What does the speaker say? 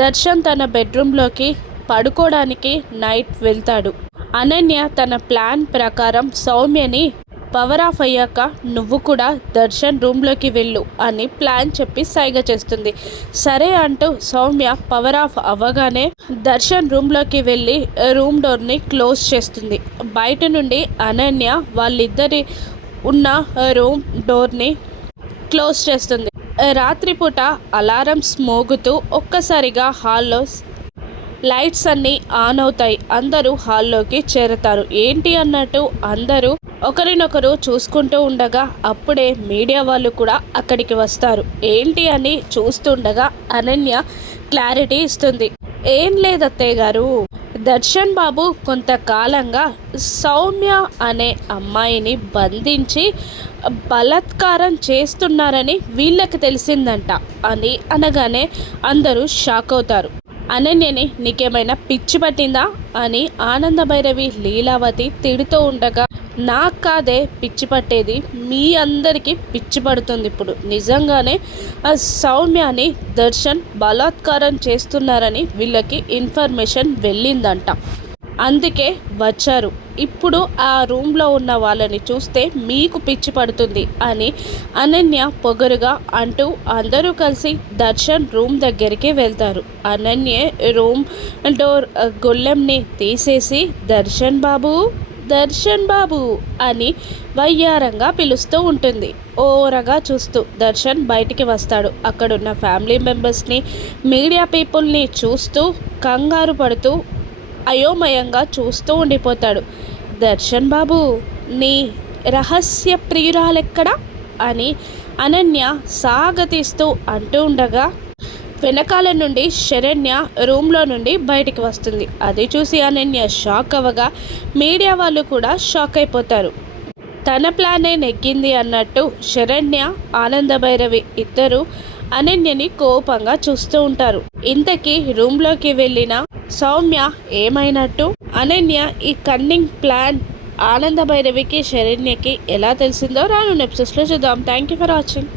దర్శన్ తన బెడ్రూమ్లోకి పడుకోవడానికి నైట్ వెళ్తాడు. అనన్య తన ప్లాన్ ప్రకారం సౌమ్యని పవర్ ఆఫ్ అయ్యాక నువ్వు కూడా దర్శన్ రూమ్లోకి వెళ్ళు అని ప్లాన్ చెప్పి సైగ చేస్తుంది. సరే అంటూ సౌమ్య పవర్ ఆఫ్ అవ్వగానే దర్శన్ రూమ్లోకి వెళ్ళి రూమ్ డోర్ని క్లోజ్ చేస్తుంది. బయట నుండి అనన్య వాళ్ళిద్దరి ఉన్న రూమ్ డోర్ని క్లోజ్ చేస్తుంది. రాత్రిపూట అలారమ్స్ మోగుతూ ఒక్కసారిగా హాల్లో లైట్స్ అన్నీ ఆన్ అవుతాయి. అందరూ హాల్లోకి చేరతారు. ఏంటి అన్నట్టు అందరూ ఒకరినొకరు చూసుకుంటూ ఉండగా అప్పుడే మీడియా వాళ్ళు కూడా అక్కడికి వస్తారు. ఏంటి అని చూస్తుండగా అనన్య క్లారిటీ ఇస్తుంది. ఏం లేదు అత్తయ్య గారు, దర్శన్ బాబు కొంతకాలంగా సౌమ్య అనే అమ్మాయిని బంధించి బలాత్కారం చేస్తున్నారని వీళ్ళకి తెలిసిందంట అని అనగానే అందరూ షాక్ అవుతారు. అనన్యని నీకేమైనా పిచ్చి పట్టిందా అని ఆనందభైరవి లీలావతి తిడుతూ ఉండగా నాకు కాదే పిచ్చి పట్టేది, మీ అందరికీ పిచ్చి పడుతుంది. ఇప్పుడు నిజంగానే సౌమ్యని దర్శన్ బలాత్కారం చేస్తున్నారని వీళ్ళకి ఇన్ఫర్మేషన్ వెళ్ళిందంట, అందుకే వచ్చారు. ఇప్పుడు ఆ రూమ్లో ఉన్న వాళ్ళని చూస్తే మీకు పిచ్చి పడుతుంది అని అనన్య పొగరుగా అంటూ అందరూ కలిసి దర్శన్ రూమ్ దగ్గరికి వెళ్తారు. అనన్య రూమ్ డోర్ గొల్లెంని తీసేసి దర్శన్ బాబు దర్శన్ బాబు అని వయ్యారంగా పిలుస్తూ ఉంటుంది. ఓరగా చూస్తూ దర్శన్ బయటికి వస్తాడు. అక్కడున్న ఫ్యామిలీ మెంబర్స్ని మీడియా పీపుల్ని చూస్తూ కంగారు పడుతూ అయోమయంగా చూస్తూ ఉండిపోతాడు. దర్శన్ బాబు నీ రహస్య ప్రియురాలెక్కడా అని అనన్య సాగతీస్తూ అంటూ ఉండగా వెనకాల నుండి శరణ్య రూమ్లో నుండి బయటికి వస్తుంది. అది చూసి అనన్య షాక్ అవ్వగా మీడియా వాళ్ళు కూడా షాక్ అయిపోతారు. తన ప్లానే నెగ్గింది అన్నట్టు శరణ్య ఆనందభైరవి ఇద్దరు అనన్యని కోపంగా చూస్తూ ఉంటారు. ఇంతకీ రూమ్లోకి వెళ్ళిన సౌమ్య ఏమైనట్టు? అనన్య ఈ కన్నింగ్ ప్లాన్ ఆనందభైరవికి శరణ్యకి ఎలా తెలిసిందో రాను ఎపిసోడ్స్లో చూద్దాం. Thank you for watching.